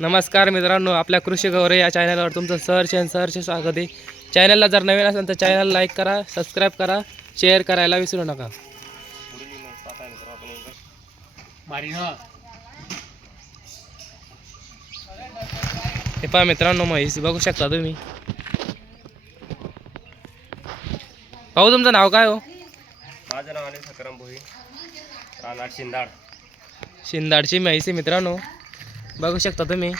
नमस्कार मित्रांनो आपल्या कृषी गौरव या चॅनलवर तुमचं सहर्ष आणि सहर्ष स्वागत आहे. चॅनलला जर नवीन असेल तर चॅनल लाईक करा सबस्क्राईब करा शेअर करायला विसरू नका. हे पहा मित्रांनो म्हैस बघू शकता तुम्ही. भाऊ तुमचं नाव काय हो? माझं नाव अनिल सकाराम भोई. राहणार शिंदाड. शिंदाडची म्हैस आहे मित्रांनो. बघू शकता तुम्ही.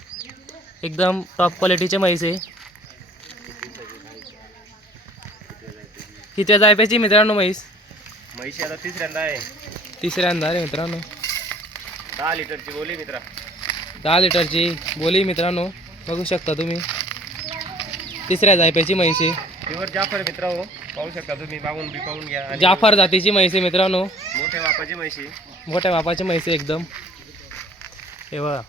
एकदम टॉप क्वालिटीचे म्हैस आहे. किती जायपाची मित्रांनो म्हैस? म्हैशी आता तिसऱ्यांदा आहे. तिसऱ्यांदा रे मित्रांनो. दहा लिटरची बोली मित्रा. दहा लिटरची बोली मित्रांनो. बघू शकता तुम्ही. तिसऱ्या जायपाची म्हैस आहे. प्युअर जाफर मित्रा हो. पाहू शकता तुम्ही मागून बी पाहून घ्या आणि जाफर जातीची म्हैस आहे मित्रांनो. मोठ्या बापाची म्हैशी मोठ्या बापाची म्हैस आहे एकदम. हे बघा.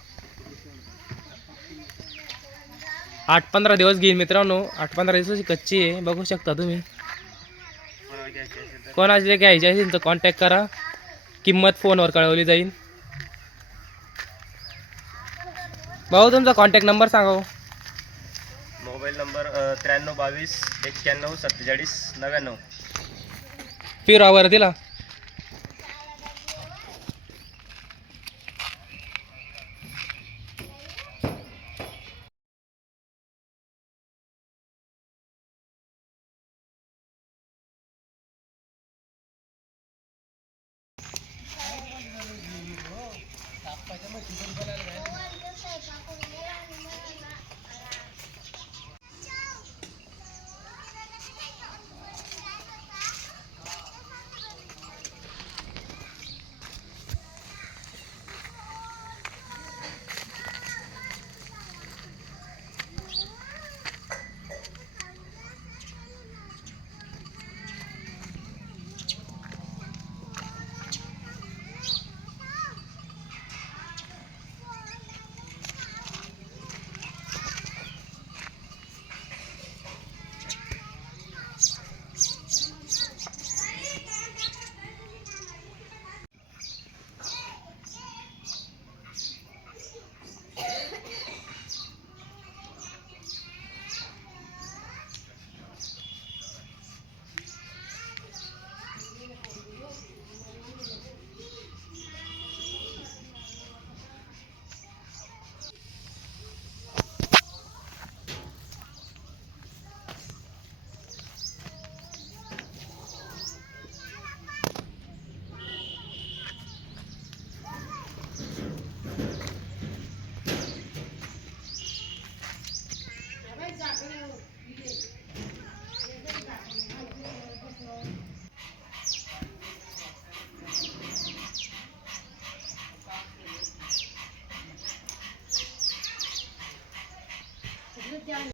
आठ पंधरा दिवस घेईन मित्रांनो. आठ पंधरा दिवसाची कच्ची आहे. बघू शकता तुम्ही. कोणाचे घ्यायचे असेल तर कॉन्टॅक्ट करा. किंमत फोनवर कळवली जाईल. भाऊ तुमचा कॉन्टॅक्ट नंबर सांगा हो. मोबाईल नंबर त्र्याण्णव बावीस एक्क्याण्णव सत्तेचाळीस नव्याण्णव. पिरावर दिला